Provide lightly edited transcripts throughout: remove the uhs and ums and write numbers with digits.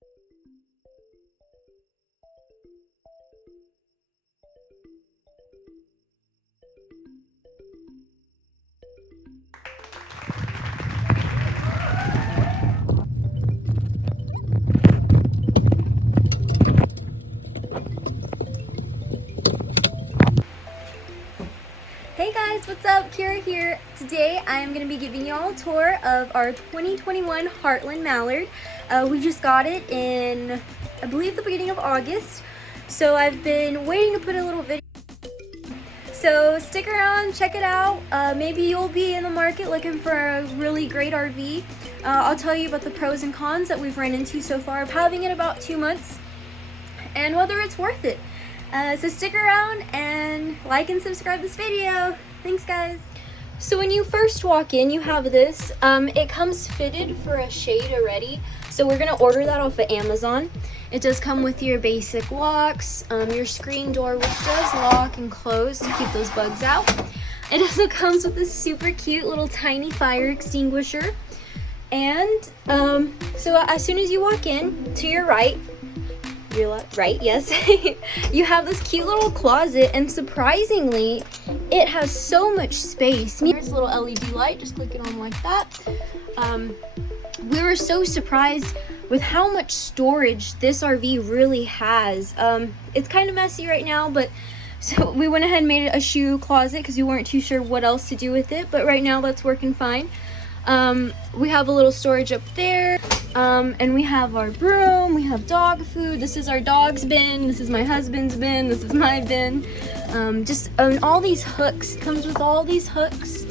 Hey guys, what's up? Kira here. Today I am going to be giving you all a tour of our 2021 Heartland Mallard. We just got it in, I believe, the beginning of August. So I've been waiting to put a little video. So stick around, check it out. Maybe you'll be in the market looking for a really great RV. I'll tell you about the pros and cons that we've run into so far of having it about 2 months and whether it's worth it. So stick around and like and subscribe this video. Thanks guys. So when you first walk in, you have this. It comes fitted for a shade already. So we're gonna order that off of Amazon. It does come with your basic locks, your screen door, which does lock and close to keep those bugs out. It also comes with this super cute little tiny fire extinguisher. And so as soon as you walk in, to your right, yes, you have this cute little closet, and surprisingly it has so much space. Here's a little LED light, just click it on like that. We were so surprised with how much storage this RV really has. It's kind of messy right now, but so we went ahead and made it a shoe closet because we weren't too sure what else to do with it, but right now that's working fine. We have a little storage up there, and we have our broom, we have dog food. This is our dog's bin, this is my husband's bin, this is my bin. All these hooks, comes with all these hooks.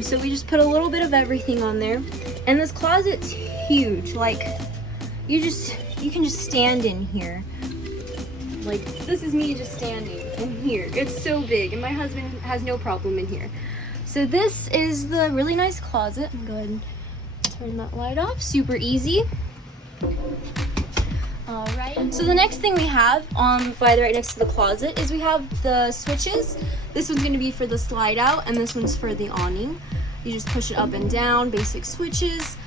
So we just put a little bit of everything on there. And this closet's huge, like you can just stand in here. Like this is me just standing in here. It's so big, and my husband has no problem in here. So this is the really nice closet. I'm going to turn that light off. Super easy. All right. So the next thing we have right next to the closet is we have the switches. This one's going to be for the slide out, and this one's for the awning. You just push it up and down, basic switches.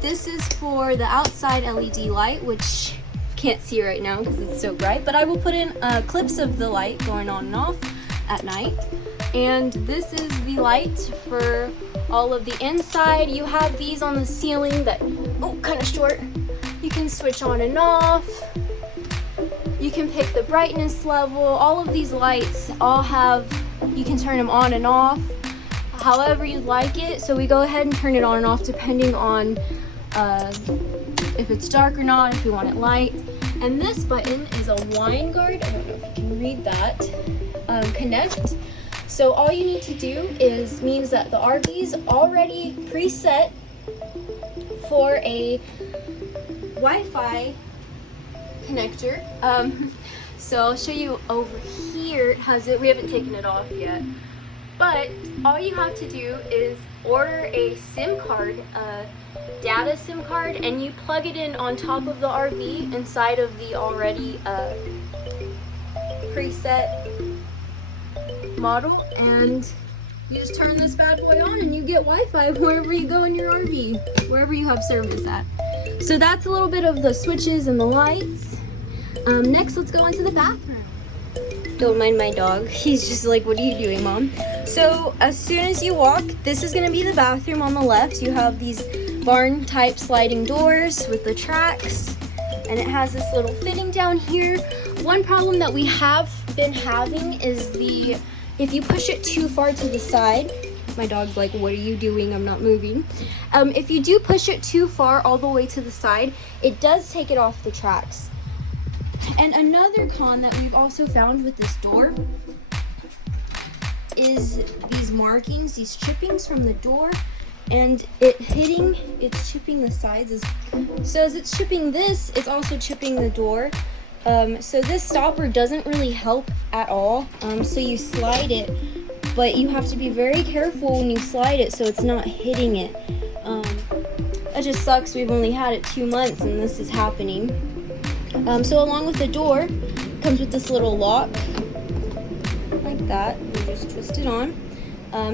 This is for the outside LED light, which you can't see right now because it's so bright, but I will put in clips of the light going on and off at night. And this is the light for all of the inside. You have these on the ceiling that, kind of short. You can switch on and off. You can pick the brightness level. All of these lights you can turn them on and off however you'd like it. So we go ahead and turn it on and off depending on if it's dark or not, if you want it light. And this button is a wine guard. I don't know if you can read that. Connect. So all you need to do means that the RV's already preset for a Wi-Fi connector. So I'll show you over here. It has it. We haven't taken it off yet. But all you have to do is order a SIM card, a data SIM card, and you plug it in on top of the RV inside of the already preset model, and you just turn this bad boy on and you get Wi-Fi wherever you go in your RV, wherever you have service at. So that's a little bit of the switches and the lights. Next, let's go into the bathroom. Don't mind my dog. He's just like, what are you doing, Mom? So as soon as you walk, this is going to be the bathroom on the left. You have these barn type sliding doors with the tracks, and it has this little fitting down here. One problem that we have been having is if you push it too far to the side, my dog's like, what are you doing? I'm not moving. If you do push it too far all the way to the side, it does take it off the tracks. And another con that we've also found with this door is these markings, these chippings from the door, and it's chipping the sides. So as it's chipping this, it's also chipping the door. So this stopper doesn't really help at all. So you slide it, but you have to be very careful when you slide it so it's not hitting it. It just sucks. We've only had it 2 months and this is happening. So along with the door, comes with this little lock, like that. You just twist it on.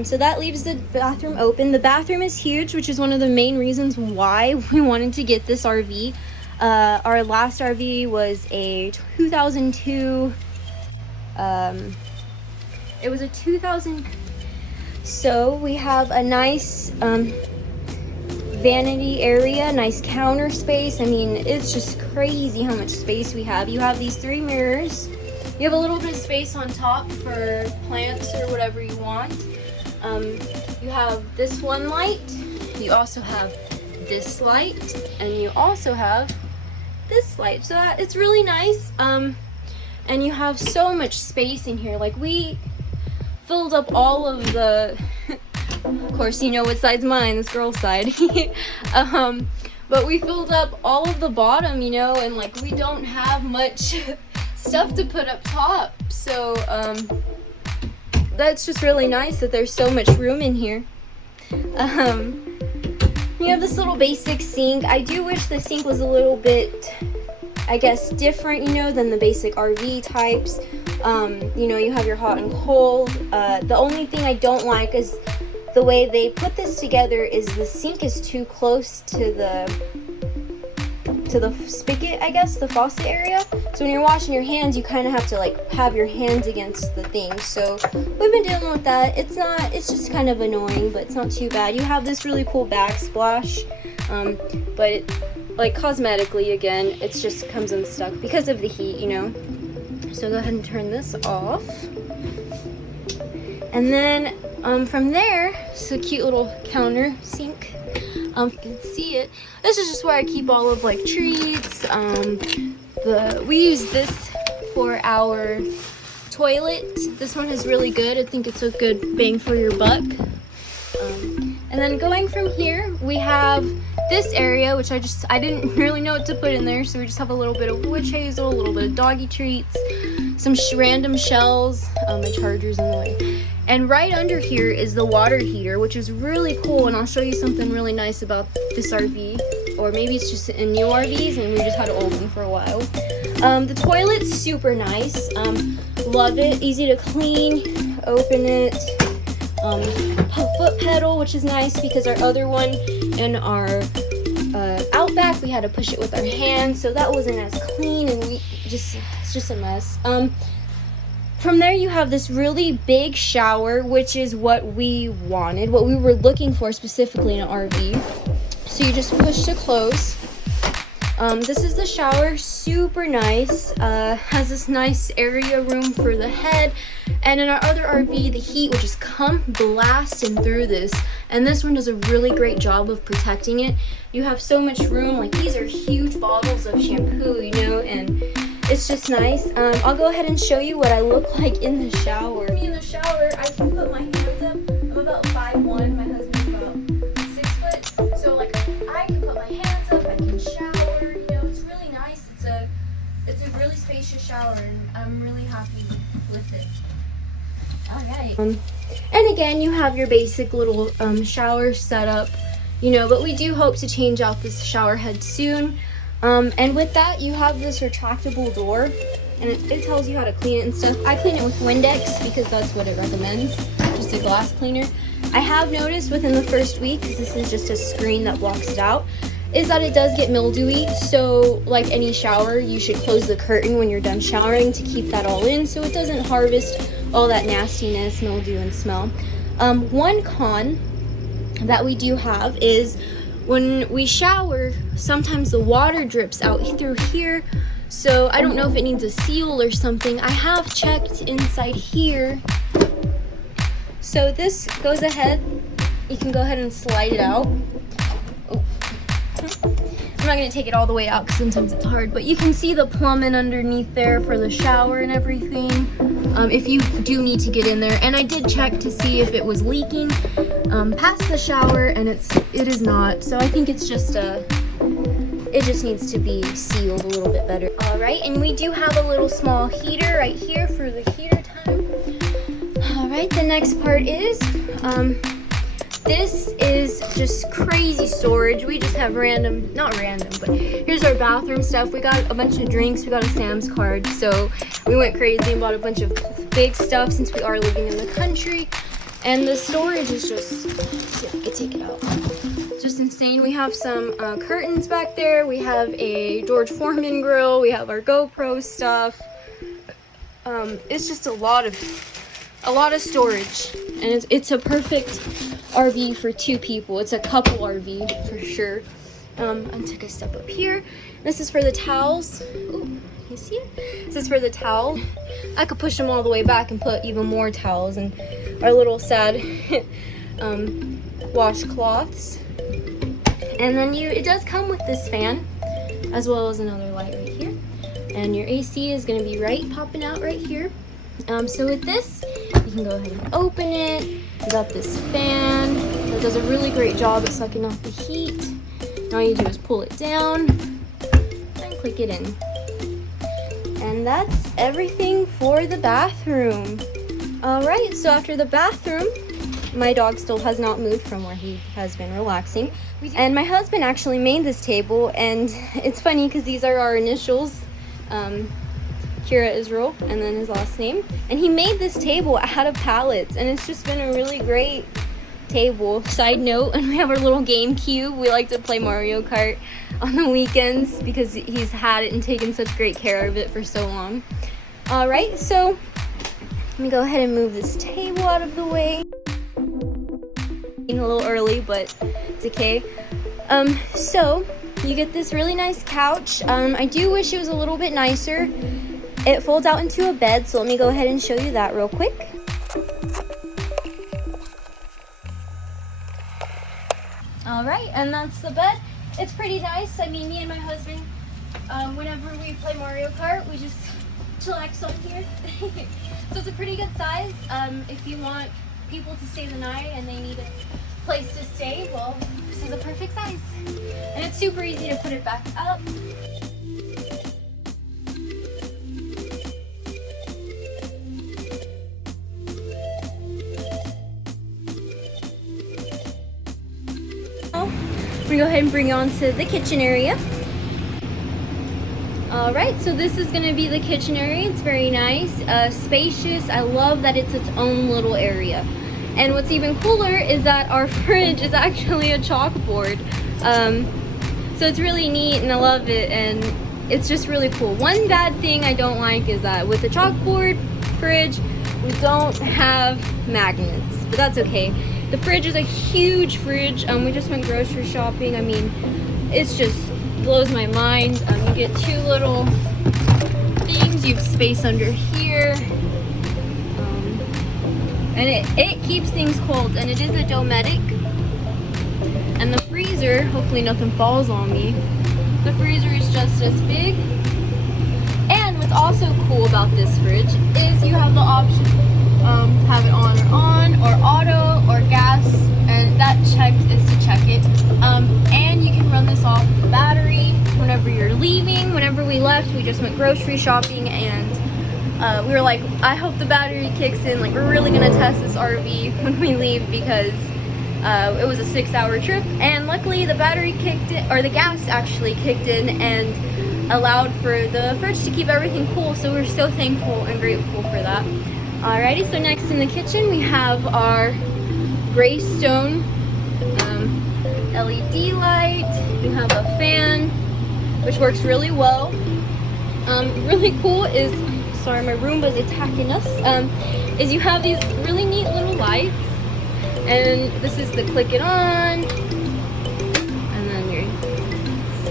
So that leaves the bathroom open. The bathroom is huge, which is one of the main reasons why we wanted to get this RV. Our last RV was a 2002, it was a 2000, so we have a nice vanity area, nice counter space. I mean, it's just crazy how much space we have. You have these 3 mirrors. You have a little bit of space on top for plants or whatever you want. You have this one light. You also have this light, and you also have this light. So it's really nice. And you have so much space in here. Like, we filled up all of the of course, you know what side's mine, this girl's side. But we filled up all of the bottom, you know, and like we don't have much stuff to put up top. So that's just really nice that there's so much room in here. You have this little basic sink. I do wish the sink was a little bit, I guess, different, you know, than the basic RV types. You know, you have your hot and cold. The only thing I don't like is the way they put this together is the sink is too close to the spigot, I guess, the faucet area. So when you're washing your hands, you kind of have to like have your hands against the thing. So we've been dealing with that. It's just kind of annoying, but it's not too bad. You have this really cool backsplash, but it, like cosmetically, again, it just comes unstuck because of the heat, you know. So go ahead and turn this off. And then from there, it's a cute little counter sink. You can see it. This is just where I keep all of like treats. We use this for our toilet. This one is really good. I think it's a good bang for your buck. And then going from here, we have this area, which I didn't really know what to put in there. So we just have a little bit of witch hazel, a little bit of doggy treats, some random shells. My charger's in the way. And right under here is the water heater, which is really cool, and I'll show you something really nice about this RV, or maybe it's just in new RVs and we just had an old one for a while. The toilet's super nice, love it, easy to clean, open it, foot pedal, which is nice because our other one in our Outback, we had to push it with our hands, so that wasn't as clean, and it's just a mess. From there, you have this really big shower, which is what we wanted, what we were looking for specifically in an RV. So you just push to close. This is the shower, super nice. Has this nice area room for the head. And in our other RV, the heat will just come blasting through this. And this one does a really great job of protecting it. You have so much room. Like, these are huge bottles of shampoo, you know, and it's just nice. I'll go ahead and show you what I look like in the shower. In the shower, I can put my hands up. I'm about 5'1", my husband's about 6 foot. So like, I can put my hands up, I can shower, you know, it's really nice. It's a really spacious shower, and I'm really happy with it. Alright. And again, you have your basic little shower setup, you know, but we do hope to change out this shower head soon. And with that, you have this retractable door, and it tells you how to clean it and stuff. I clean it with Windex because that's what it recommends, just a glass cleaner. I have noticed within the first week, because this is just a screen that blocks it out, is that it does get mildewy. So like any shower, you should close the curtain when you're done showering to keep that all in so it doesn't harvest all that nastiness, mildew, and smell. One con that we do have is when we shower, sometimes the water drips out through here. So I don't know if it needs a seal or something. I have checked inside here. So this goes ahead. You can go ahead and slide it out. Oh. I'm not gonna take it all the way out because sometimes it's hard, but you can see the plumbing underneath there for the shower and everything. If you do need to get in there, and I did check to see if it was leaking past the shower, and it is not. So I think it's just it just needs to be sealed a little bit better. All right, and we do have a little small heater right here for the heater time. All right, the next part is this is just crazy storage. We just have not random, but here's our bathroom stuff. We got a bunch of drinks. We got a Sam's card, so we went crazy and bought a bunch of big stuff since we are living in the country. And the storage is just, see if I can take it out, just saying, we have some curtains back there. We have a George Foreman grill. We have our GoPro stuff. It's just a lot of storage, and it's a perfect RV for 2 people. It's a couple RV for sure. I took a step up here. This is for the towels. Ooh, you see it? This is for the towel. I could push them all the way back and put even more towels and our little sad washcloths. And then it does come with this fan, as well as another light right here. And your AC is going to be popping out right here. So with this, you can go ahead and open it. You got this fan that does a really great job at sucking off the heat. And all you do is pull it down and click it in. And that's everything for the bathroom. Alright, so after the bathroom, my dog still has not moved from where he has been relaxing. And my husband actually made this table, and it's funny because these are our initials. Kira Israel, and then his last name. And he made this table out of pallets, and it's just been a really great table. Side note, and we have our little game cube. We like to play Mario Kart on the weekends because he's had it and taken such great care of it for so long. Alright, so let me go ahead and move this table out of the way. A little early, but it's okay. So you get this really nice couch. I do wish it was a little bit nicer. It folds out into a bed, so let me go ahead and show you that real quick. Alright, and that's the bed. It's pretty nice. I mean, me and my husband, whenever we play Mario Kart, we just chillax on here. So it's a pretty good size. If you want people to stay the night and they need a place to stay, well, this is a perfect size. And it's super easy to put it back up. We're gonna go ahead and bring you on to the kitchen area. Alright, so this is gonna be the kitchen area. It's very nice, spacious. I love that it's its own little area. And what's even cooler is that our fridge is actually a chalkboard. So it's really neat and I love it, and it's just really cool. One bad thing I don't like is that with the chalkboard fridge, we don't have magnets, but that's okay. The fridge is a huge fridge. We just went grocery shopping. I mean, it's just blows my mind. You get 2 little things. You have space under here. And it keeps things cold, and it is a Dometic. And the freezer, hopefully nothing falls on me. The freezer is just as big. And what's also cool about this fridge is you have the option to have it on or auto or gas, and that checked is to check it. And you can run this off the battery whenever you're leaving. Whenever we left, we just went grocery shopping, and we were like, I hope the battery kicks in. Like, we're really gonna test this RV when we leave because it was a 6-hour trip, and luckily the battery kicked in, or the gas actually kicked in and allowed for the fridge to keep everything cool. So we're so thankful and grateful for that. Alrighty, so next in the kitchen we have our Greystone LED light. You have a fan, which works really well. Really cool is, sorry, my Roomba's attacking us, is you have these really neat little lights, and this is the click it on, and then your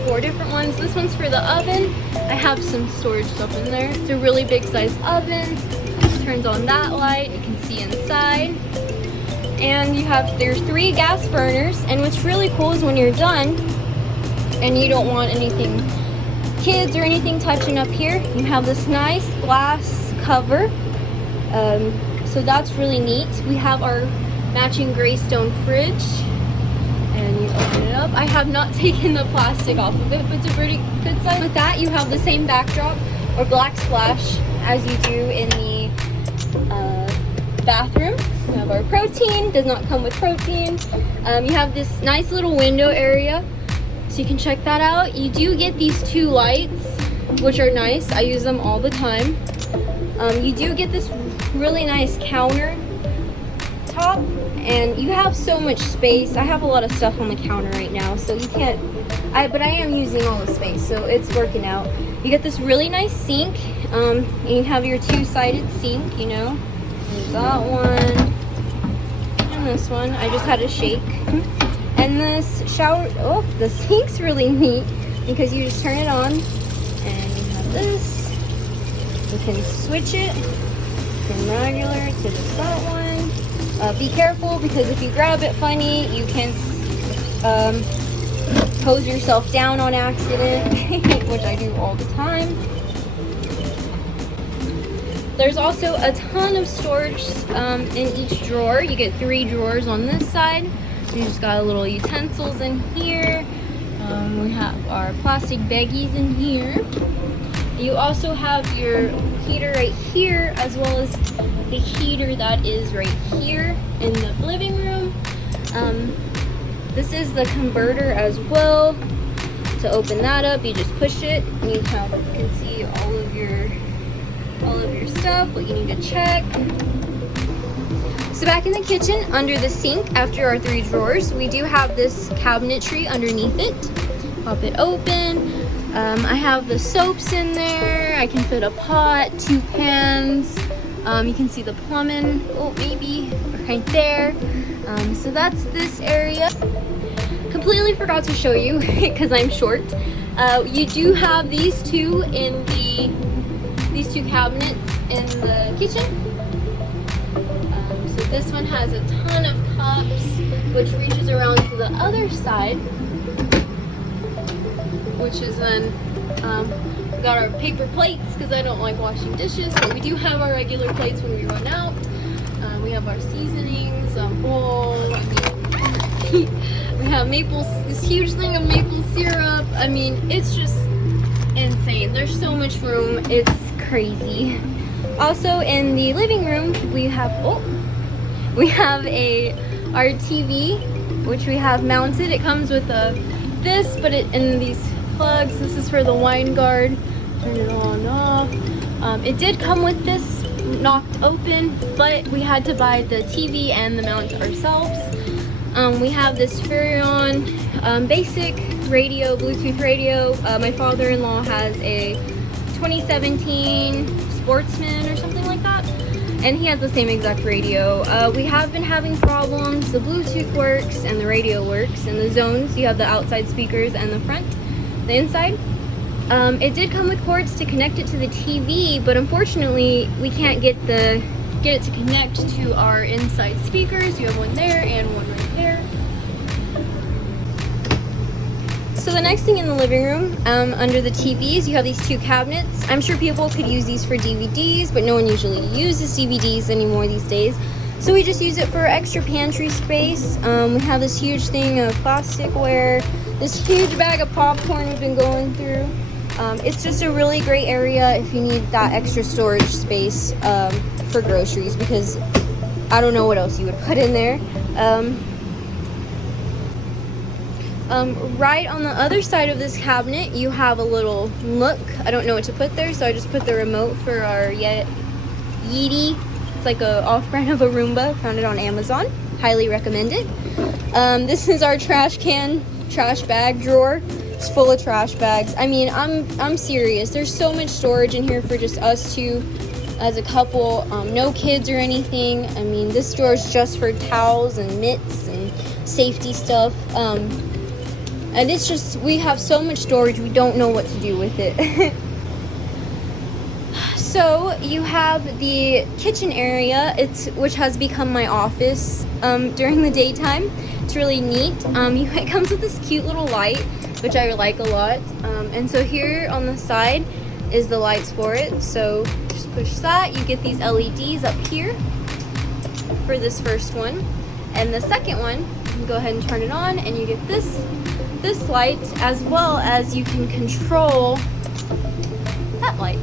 4 different ones. This one's for the oven. I have some storage stuff in there. It's a really big size oven. Turns on that light, you can see inside. And there's 3 gas burners, and what's really cool is when you're done and you don't want anything, kids or anything touching up here, you have this nice glass cover. So that's really neat. We have our matching Greystone fridge, and you open it up. I have not taken the plastic off of it, but it's a pretty good size. With that, you have the same backdrop or black splash as you do in the bathroom. We have our protein, does not come with protein. You have this nice little window area, so you can check that out. You do get these 2 lights, which are nice. I use them all the time. You do get this really nice counter top, and you have so much space. I have a lot of stuff on the counter right now, so you can't, but I am using all the space, so it's working out. You get this really nice sink, and you have your two-sided sink, you know. There's that one, and this one. I just had to shake. And this shower, oh, the sink's really neat, because you just turn it on, and you have this. You can switch it from regular to just that one. Be careful, because if you grab it funny, you can hose yourself down on accident, which I do all the time. There's also a ton of storage in each drawer. You get 3 drawers on this side. You just got a little utensils in here. We have our plastic baggies in here. You also have your heater right here, as well as the heater that is right here in the living room. This is the converter as well. To open that up, you just push it, and you can see all of your stuff, what you need to check. So back in the kitchen, under the sink, after our 3 drawers, we do have this cabinetry underneath it. Pop it open. I have the soaps in there. I can fit a pot, 2 pans. You can see the plumbing, oh, maybe right there. So that's this area. Completely forgot to show you because I'm short. You do have these two cabinets in the kitchen. So this one has a ton of cups, which reaches around to the other side, which is then we got our paper plates, because I don't like washing dishes, but we do have our regular plates when we run out. We have our seasonings, bowl. We have this huge thing of maple syrup. I mean, it's just insane. There's so much room. It's crazy. Also in the living room, we have our TV, which we have mounted. It comes with this, but in these plugs. This is for the wine guard. Turn it on and off. It did come with this knocked open, but we had to buy the TV and the mount ourselves. We have this Furrion basic radio, Bluetooth radio. My father-in-law has a 2017 Sportsman or something like that, and he has the same exact radio. We have been having problems. The Bluetooth works and the radio works, and the zones, you have the outside speakers and the front, the inside. It did come with cords to connect it to the TV, but unfortunately we can't get it to connect to our inside speakers. You have one there and one right there. So the next thing in the living room, under the TVs, you have these 2 cabinets. I'm sure people could use these for DVDs, but no one usually uses DVDs anymore these days. So we just use it for extra pantry space. We have this huge thing of plasticware, this huge bag of popcorn we've been going through. It's just a really great area if you need that extra storage space for groceries, because I don't know what else you would put in there. Right on the other side of this cabinet, you have a little nook. I don't know what to put there, so I just put the remote for our Yeti. It's like a off-brand of a Roomba. Found it on Amazon. Highly recommend it. This is our trash bag drawer. It's full of trash bags. I mean, I'm serious. There's so much storage in here for just us two as a couple. No kids or anything. I mean, this drawer is just for towels and mitts and safety stuff. And it's just, we have so much storage, we don't know what to do with it. So you have the kitchen area, which has become my office during the daytime. It's really neat. It comes with this cute little light, which I like a lot. And so here on the side is the lights for it. So just push that, you get these LEDs up here for this first one. And the second one, you can go ahead and turn it on, and you get this light, as well as you can control that light.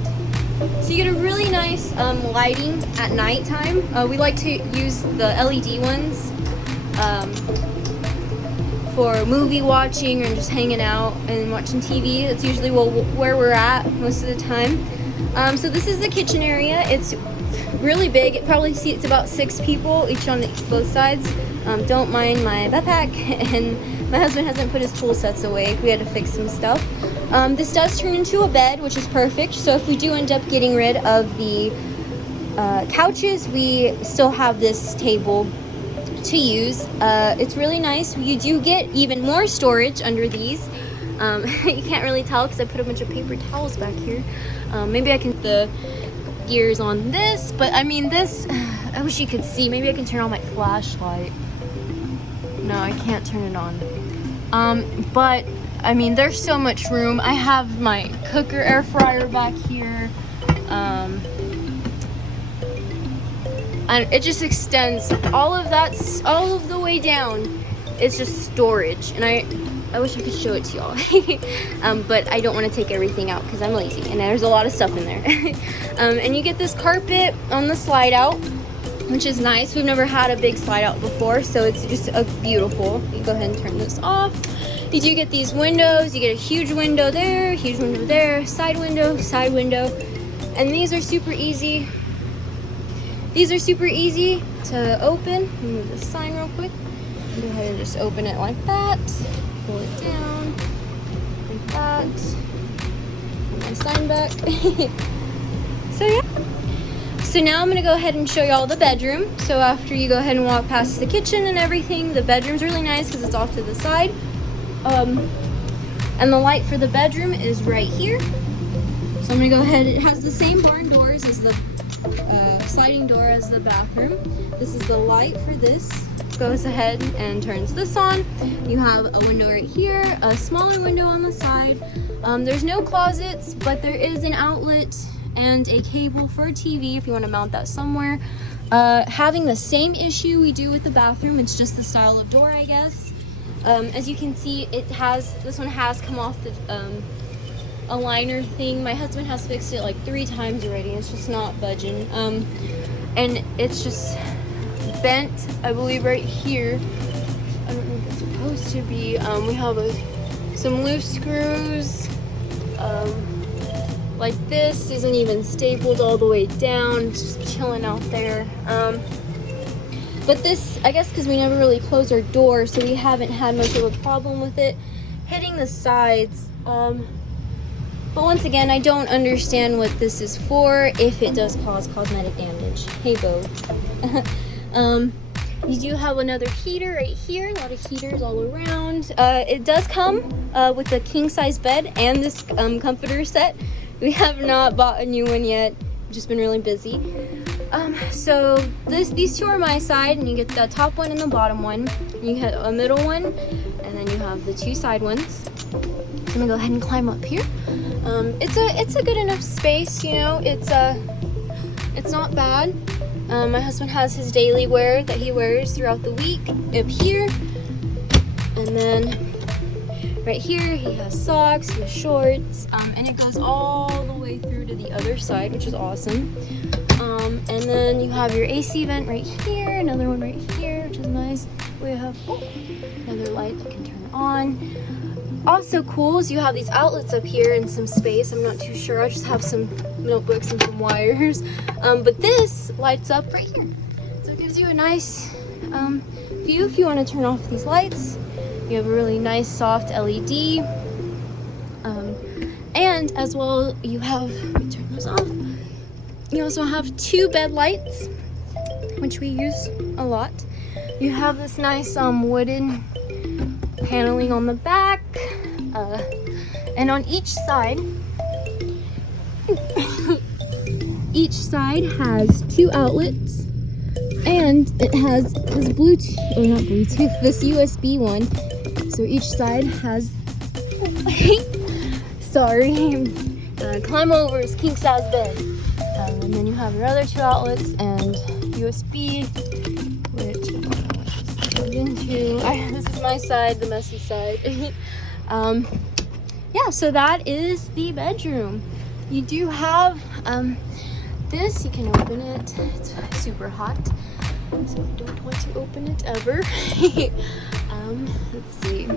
So you get a really nice lighting at nighttime. We like to use the LED ones for movie watching or just hanging out and watching TV. That's usually where we're at most of the time. So this is the kitchen area. It's really big. It probably seats about 6 people, each on both sides. Don't mind my backpack, and my husband hasn't put his tool sets away. We had to fix some stuff. This does turn into a bed, which is perfect. So if we do end up getting rid of the couches, we still have this table to use. It's really nice. You do get even more storage under these. You can't really tell because I put a bunch of paper towels back here. Maybe I can the gears on this, but I mean this, I wish you could see. Maybe I can turn on my flashlight. No, I can't turn it on. But I mean, there's so much room. I have my cooker air fryer back here. And it just extends all of that, all of the way down. It's just storage, and I wish I could show it to y'all. But I don't want to take everything out because I'm lazy, and there's a lot of stuff in there. And you get this carpet on the slide out, which is nice. We've never had a big slide out before, so it's just beautiful. You go ahead and turn this off. You do get these windows. You get a huge window there, side window, and these are super easy. These are super easy to open. Let me move this sign real quick. Go ahead and just open it like that. Pull it down like that. Put my sign back. So yeah. So now I'm gonna go ahead and show y'all the bedroom. So after you go ahead and walk past the kitchen and everything, the bedroom's really nice because it's off to the side. And the light for the bedroom is right here. So I'm gonna go ahead. It has the same barn doors as the sliding door as the bathroom. This is the light for this. Goes ahead and turns this on. You have a window right here, a smaller window on the side. There's no closets, but there is an outlet and a cable for a TV if you want to mount that somewhere. Having the same issue we do with the bathroom, it's just the style of door, I guess. As you can see, this one has come off the aligner thing. My husband has fixed it like 3 times already. It's just not budging. And it's just bent, I believe, right here. I don't know if it's supposed to be. We have some loose screws. Like this isn't even stapled all the way down. It's just chilling out there. But this, I guess because we never really closed our door, so we haven't had much of a problem with it hitting the sides. But once again, I don't understand what this is for if it does cause cosmetic damage. Hey, Bo. You do have another heater right here. A lot of heaters all around. It does come with a king-size bed and this comforter set. We have not bought a new one yet. Just been really busy. So these two are my side, and you get the top one and the bottom one. You get a middle one, and then you have the 2 side ones. I'm gonna go ahead and climb up here. It's a good enough space, you know. It's not bad. My husband has his daily wear that he wears throughout the week up here, and then right here he has socks, he has shorts, and it goes all the way through to the other side, which is awesome. And then you have your AC vent right here, another one right here, which is nice. We have another light that can turn on. Also cool is you have these outlets up here and some space. I'm not too sure. I just have some notebooks and some wires. But this lights up right here. So it gives you a nice view if you want to turn off these lights. You have a really nice soft LED. And as well, you have, let me turn those off. You also have 2 bed lights, which we use a lot. You have this nice wooden paneling on the back, and on each side has 2 outlets, and it has this Bluetooth, or not Bluetooth, this USB one. So each side has sorry, climb over his king size bed, and then you have your other 2 outlets and USB, which into this is my side, the messy side. Yeah, so that is the bedroom. You do have this, you can open it. It's super hot, so I don't want to open it ever. Let's see.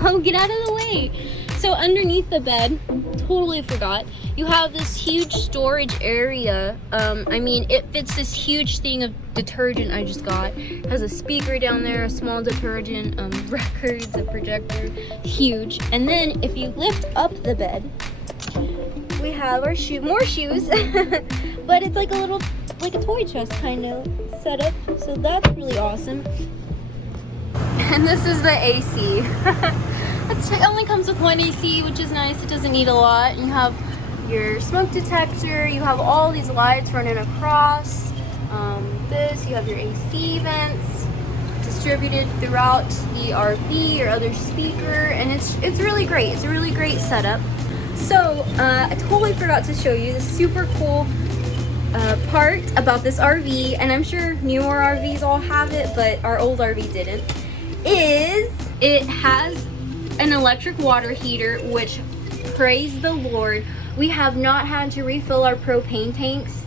Oh, get out of the way. So underneath the bed, totally forgot, you have this huge storage area. I mean, it fits this huge thing of detergent I just got. It has a speaker down there, a small detergent, records, a projector, huge. And then if you lift up the bed, we have our more shoes, but it's like a little, like a toy chest kind of setup. So that's really awesome. And this is the AC. It only comes with one AC, which is nice. It doesn't need a lot. And you have your smoke detector. You have all these lights running across. You have your AC vents distributed throughout the RV, your other speaker, and it's really great. It's a really great setup. So I totally forgot to show you the super cool part about this RV, and I'm sure newer RVs all have it, but our old RV didn't, is it has an electric water heater, which, praise the Lord, we have not had to refill our propane tanks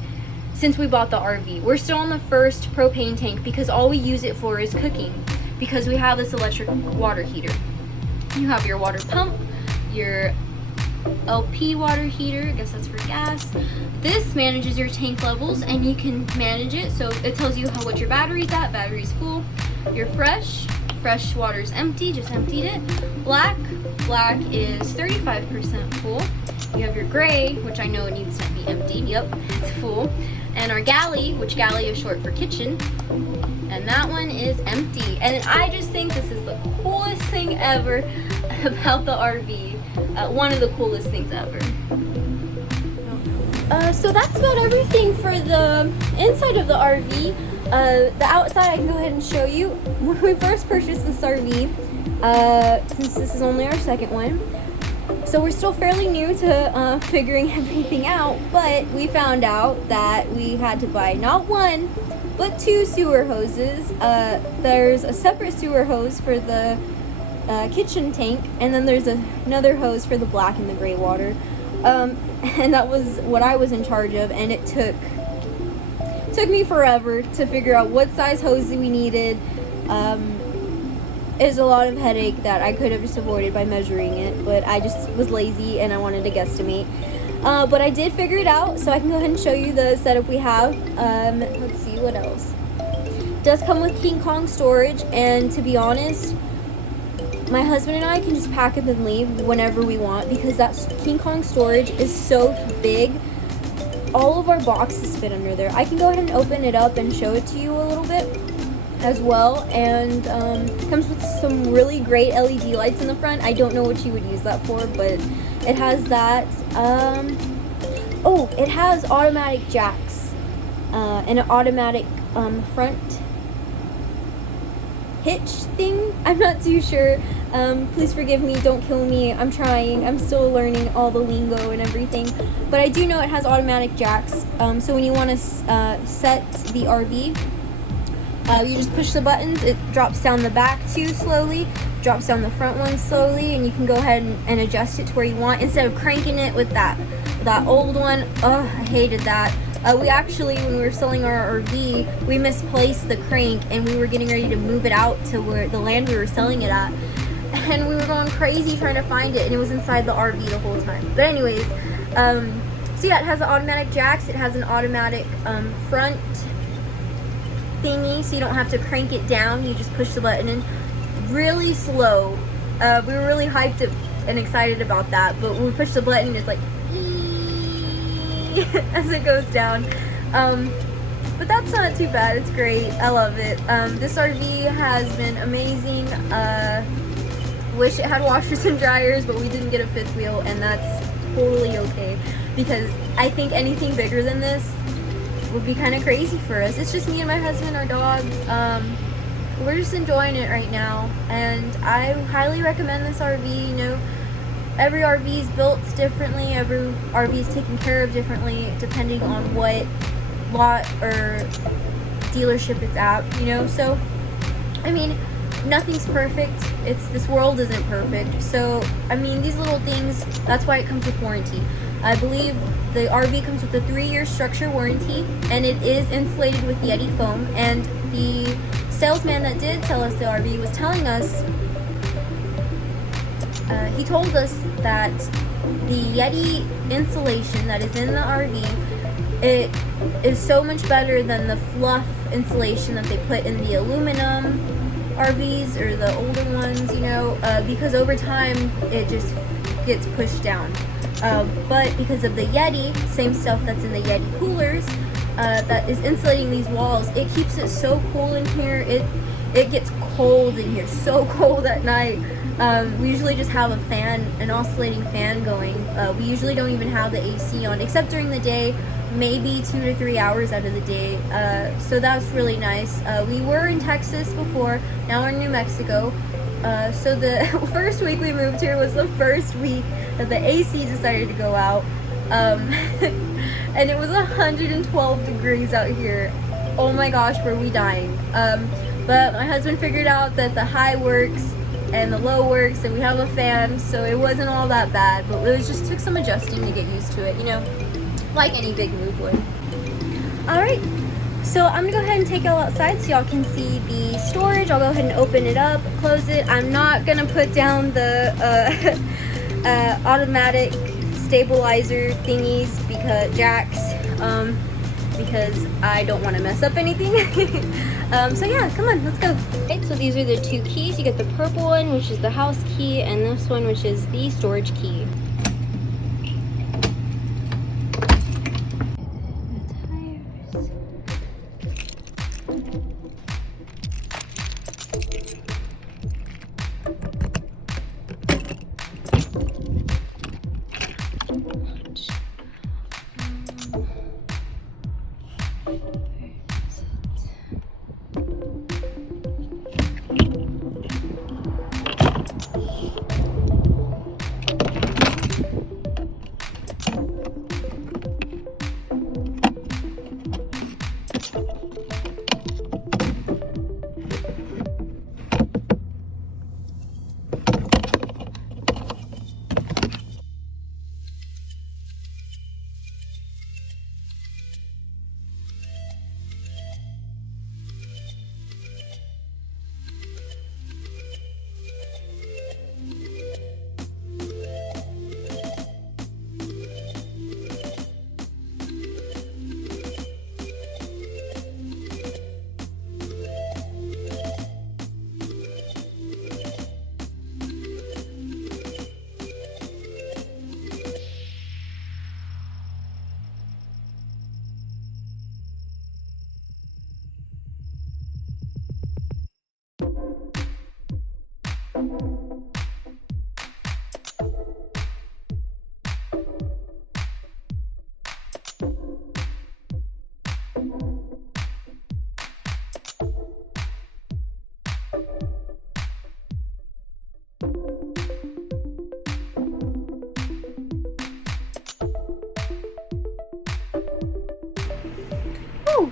since we bought the RV. We're still on the first propane tank because all we use it for is cooking, because we have this electric water heater. You have your water pump, your LP water heater, I guess that's for gas. This manages your tank levels and you can manage it, so it tells you what your battery's at. Battery's full. Your fresh water's empty, just emptied it. Black is 35% full. You have your gray, which I know it needs to be emptied. Yep, it's full. And our galley, which galley is short for kitchen, and that one is empty. And I just think this is the coolest thing ever about the RV. One of the coolest things ever. So that's about everything for the inside of the RV. The outside I can go ahead and show you. When we first purchased this RV, since this is only our second one, so we're still fairly new to figuring everything out, but we found out that we had to buy not one, but two sewer hoses. There's a separate sewer hose for the kitchen tank, and then there's another hose for the black and the gray water. And that was what I was in charge of, and it took me forever to figure out what size hose we needed. It was a lot of headache that I could have just avoided by measuring it, but I just was lazy and I wanted to guesstimate. But I did figure it out, so I can go ahead and show you the setup we have. Let's see, what else? It does come with King Kong storage, and to be honest, my husband and I can just pack up and leave whenever we want, because that King Kong storage is so big. All of our boxes fit under there. I can go ahead and open it up and show it to you a little bit as well. And comes with some really great LED lights in the front. I don't know what you would use that for, but it has that. Oh, it has automatic jacks and an automatic front hitch thing. I'm not too sure. Please forgive me, don't kill me. I'm trying. I'm still learning all the lingo and everything. But I do know it has automatic jacks. So when you want to set the RV, you just push the buttons. It drops down the back too slowly, drops down the front one slowly, and you can go ahead and adjust it to where you want instead of cranking it with that old one. Oh, I hated that. We actually, when we were selling our RV, we misplaced the crank and we were getting ready to move it out to where the land we were selling it at. And we were going crazy trying to find it, and it was inside the RV the whole time. But anyways, so yeah, it has the automatic jacks. It has an automatic front thingy, so you don't have to crank it down. You just push the button in. Really slow. We were really hyped and excited about that, but when we push the button, it's like as it goes down. But that's not too bad. It's great. I love it. This RV has been amazing. Wish it had washers and dryers, but we didn't get a fifth wheel, and that's totally okay, because I think anything bigger than this would be kind of crazy for us. It's just me and my husband, our dog. We're just enjoying it right now, and I highly recommend this RV. You know, every RV is built differently, every RV is taken care of differently depending on what lot or dealership it's at, you know. So I mean, nothing's perfect. This world isn't perfect. So I mean, these little things, that's why it comes with warranty. I believe the RV comes with a 3-year structure warranty, and it is insulated with Yeti foam. And the salesman that did sell us the RV was telling us he told us that the Yeti insulation that is in the RV, it is so much better than the fluff insulation that they put in the aluminum RVs or the older ones, you know, because over time it just gets pushed down. But because of the Yeti, same stuff that's in the Yeti coolers, that is insulating these walls, it keeps it so cool in here. It gets cold in here, so cold at night. We usually just have a fan, an oscillating fan going. We usually don't even have the AC on, except during the day, maybe 2 to 3 hours out of the day. So that's really nice. We were in Texas before, now we're in New Mexico. So the first week we moved here was the first week that the AC decided to go out. And it was 112 degrees out here. Oh my gosh, were we dying. But my husband figured out that the high works and the low works, and we have a fan, so it wasn't all that bad, but it just took some adjusting to get used to it, you know, like any big move would. Alright, so I'm gonna go ahead and take y'all outside so y'all can see the storage. I'll go ahead and open it up, close it. I'm not gonna put down the automatic stabilizer thingies because because I don't want to mess up anything. So yeah, come on, let's go. Okay, so these are the two keys. You get the purple one, which is the house key, and this one, which is the storage key.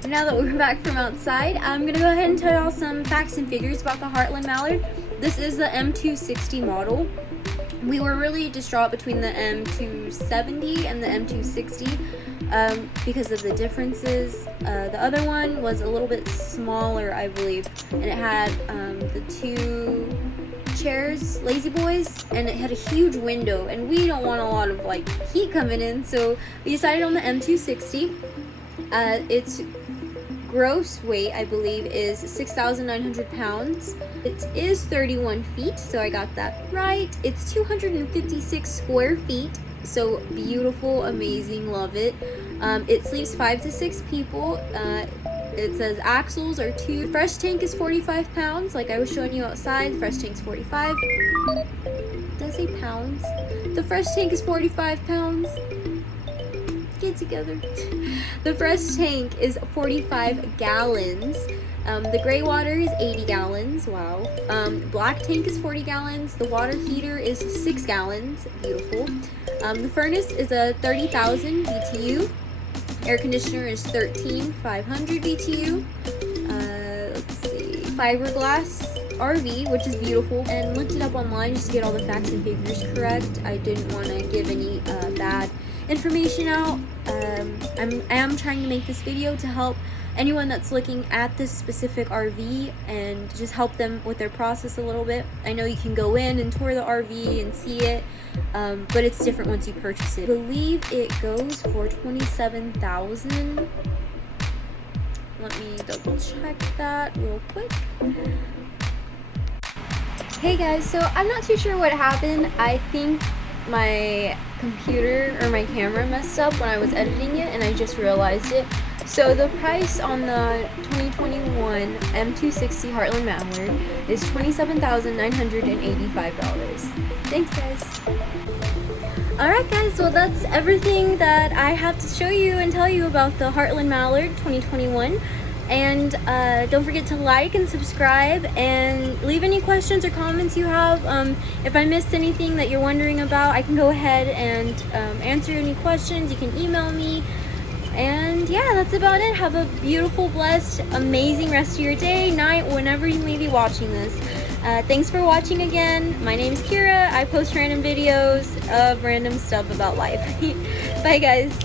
Now that we're back from outside, I'm gonna go ahead and tell y'all some facts and figures about the Heartland Mallard. This is the M260 model. We were really distraught between the M270 and the M260 because of the differences. The other one was a little bit smaller, I believe, and it had the two chairs, lazy boys, and it had a huge window, and we don't want a lot of like heat coming in, so we decided on the M260. Its gross weight, I believe, is 6,900 pounds. It is 31 feet, so I got that right. It's 256 square feet, so beautiful, amazing, love it. It sleeps 5 to 6 people. It says axles are 2. Fresh tank is 45 pounds, like I was showing you outside. Fresh tank's 45. Did I say pounds? The fresh tank is 45 pounds. Get together. The fresh tank is 45 gallons. The gray water is 80 gallons. Wow. Black tank is 40 gallons. The water heater is 6 gallons. Beautiful. The furnace is a 30,000 BTU. Air conditioner is 13,500 BTU. Let's see. Fiberglass RV, which is beautiful, and looked it up online just to get all the facts and figures correct. I didn't want to give any bad information out. I am trying to make this video to help anyone that's looking at this specific RV and just help them with their process a little bit. I know you can go in and tour the RV and see it, but it's different once you purchase it. I believe it goes for $27,000. Let me double check that real quick. Hey guys, so I'm not too sure what happened. I think my computer or my camera messed up when I was editing it and I just realized it. So the price on the 2021 M260 Heartland Mallard is $27,985. Thanks guys. Alright guys, well that's everything that I have to show you and tell you about the Heartland Mallard 2021. And don't forget to like and subscribe and leave any questions or comments you have. If I missed anything that you're wondering about, I can go ahead and answer any questions. You can email me. And yeah, that's about it. Have a beautiful, blessed, amazing rest of your day, night, whenever you may be watching this. Thanks for watching again. My name is Kira. I post random videos of random stuff about life. Bye guys.